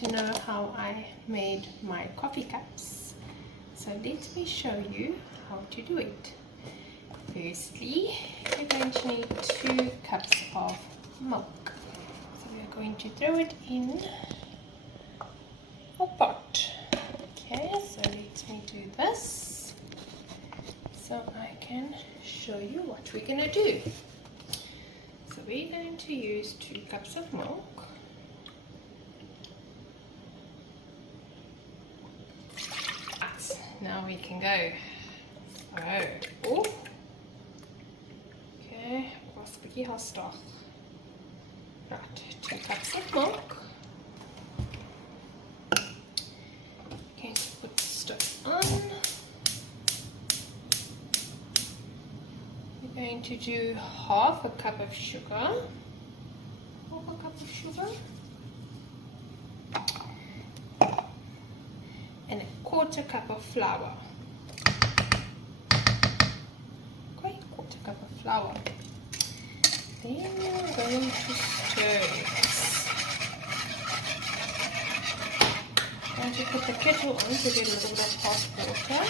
to know how I made my coffee cups. So let me show you how to do it. Firstly, you're going to need 2 cups of milk. So we're going to throw it in a pot. Okay, so let me do this so I can show you what we're going to do. So we're going to use 2 cups of milk. Now we can go. So, okay, was 'n bietjie haastig. Right, 2 cups of milk. Okay, so put the stove on. We're going to do half a cup of sugar. Half a cup of sugar. And a 1/4 cup of flour. Okay, 1/4 cup of flour. Then we're going to stir it. I'm going to put the kettle on to get a little bit of hot water.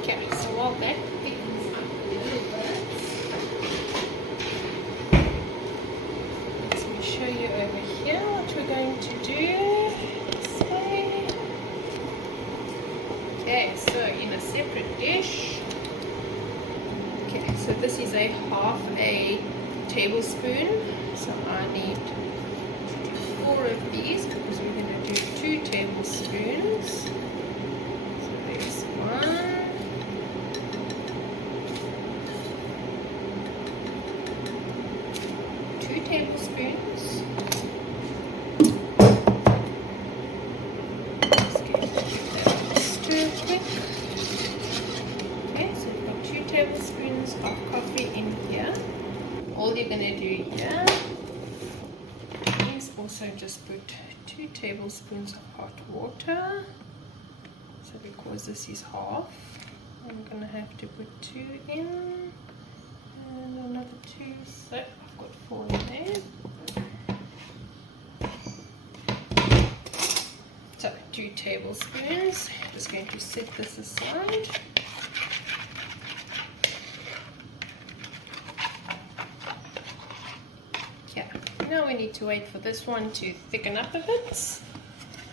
Okay, so while that thickens up a little bit, let me show you over here what we're going to do. This way. Okay, so in a separate dish. Okay, so this is a half a tablespoon. So I need 4 of these because we're going to do 2 tablespoons. So there's 1. 2 tablespoons. Just going to give that a stir quick. Okay, so we've got 2 tablespoons of coffee in here. All you're going to do here is also just put 2 tablespoons of hot water. So because this is half, I'm going to have to put 2 in and another 2. So I've got 4 in there. So 2 tablespoons. Just going to set this aside. Okay, now we need to wait for this one to thicken up a bit.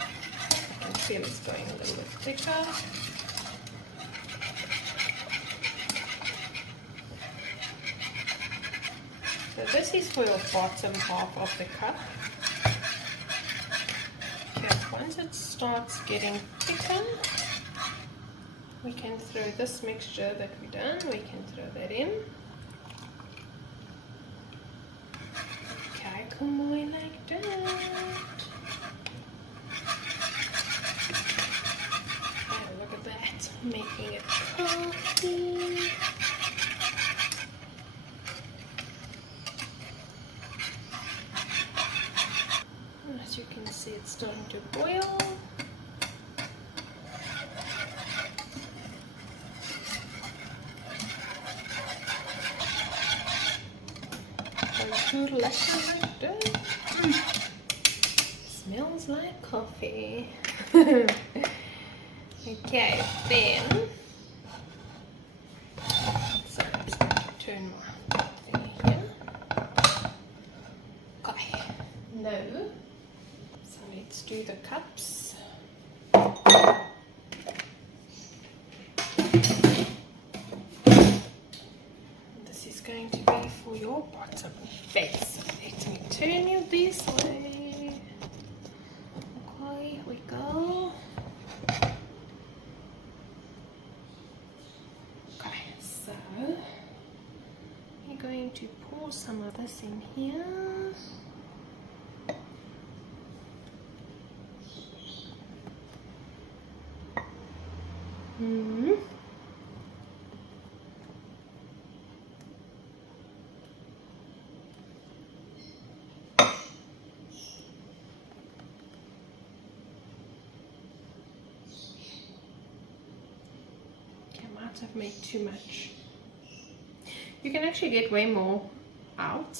I can feel it's going a little bit thicker. So this is for your bottom half of the cup. Okay, once it starts getting thicker, we can throw this mixture that we've done, we can throw that in. Okay, come on like that. Okay, look at that, making it coffee. As you can see, it's starting to boil. Good lekker like that. Smells like coffee. Okay, then. So I'm just going to turn my thing here. Okay. No. So let's do the cups. This is going to be for your bottom face. Let me turn you this way. Okay, here we go. Okay, so you're going to pour some of this in here. I've made too much. You can actually get way more out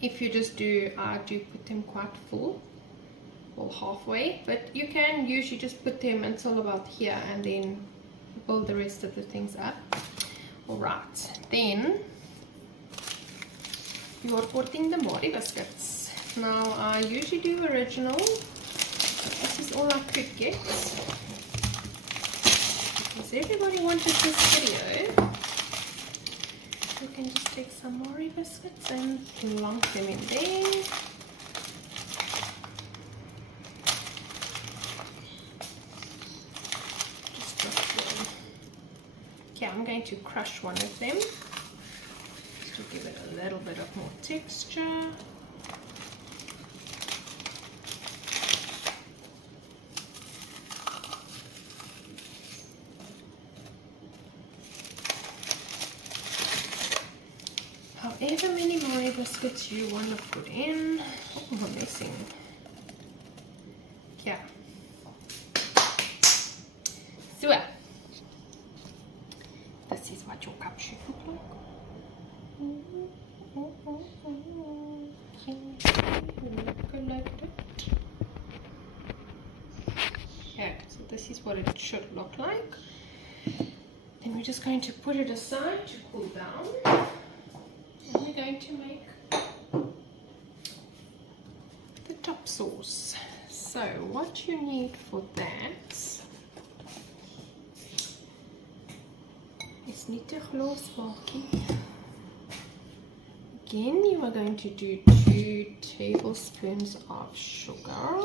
if you just do, I do put them quite full or halfway, but you can usually just put them until about here and then build the rest of the things up. Alright, then you are putting the Mari biscuits. Now I usually do original, but this is all I could get because everybody wanted this video. You can just take some Mari biscuits and plonk them in there. Just drop them. Okay, I'm going to crush one of them just to give it a little bit of more texture. However many Mari biscuits you want to put in. Oh, I'm missing. Yeah. So, this is what your cup should look like. Yeah, so this is what it should look like. Then we're just going to put it aside to cool down. And we're going to make the top sauce. So what you need for that is niet te geloofsmakie. Again, you are going to do 2 tablespoons of sugar.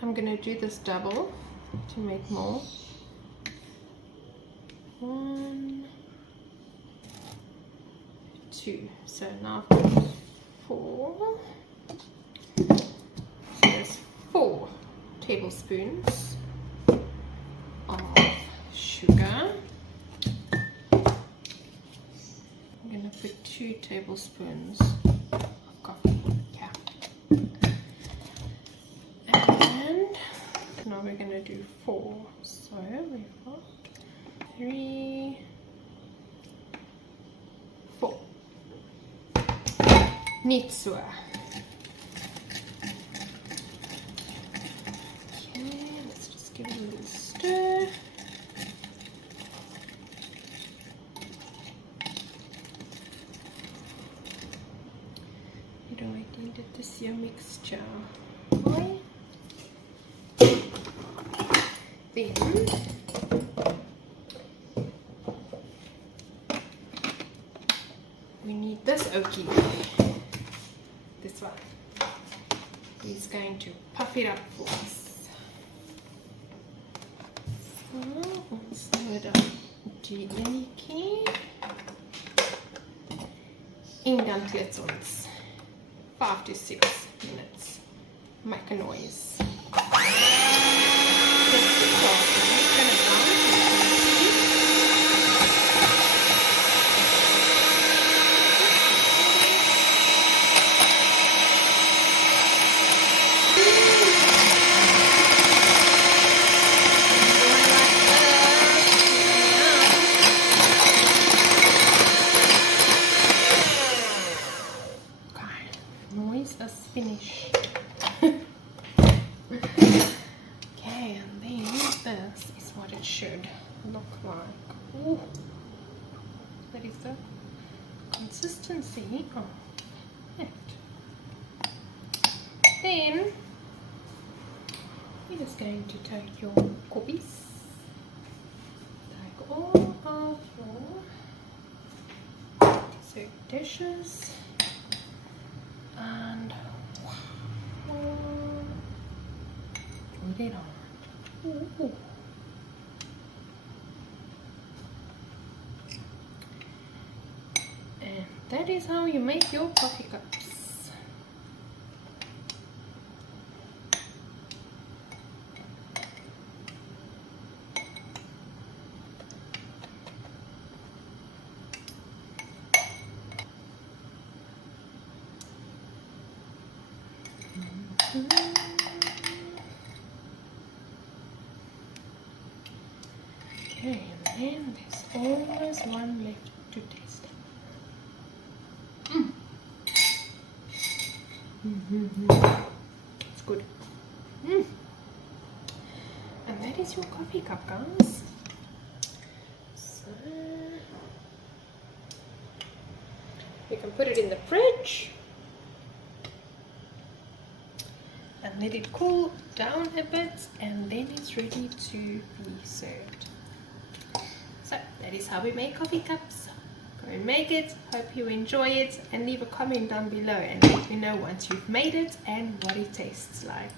I'm going to do this double to make more. 1, 2. So now I've got 4. So there's 4 tablespoons of sugar. I'm going to put 2 tablespoons of coffee. Yeah. Now we're going to do 4, so we've got 3, 4. Niet so. Okay, let's just give it a little stir. You don't need to see a mixture. Okay. Then we need this oaky. This one. He's going to puff it up for us. So ons nou dan die enetjie. En dan klets ons 5 to 6 minutes. Make a noise. Finished. Okay, and then this is what it should look like. Ooh, that is the consistency of it. Then you're just going to take your koppies, take all of your dessert dishes, and put it on. Ooh. And that is how you make your coffee cups. Okay, and then there's almost one left to taste. It's good. And that is your coffee cup, guys. So you can put it in the fridge and let it cool down a bit, and then it's ready to be served. So that is how we make coffee cups. Go and make it. Hope you enjoy it, and leave a comment down below and let me know once you've made it and what it tastes like.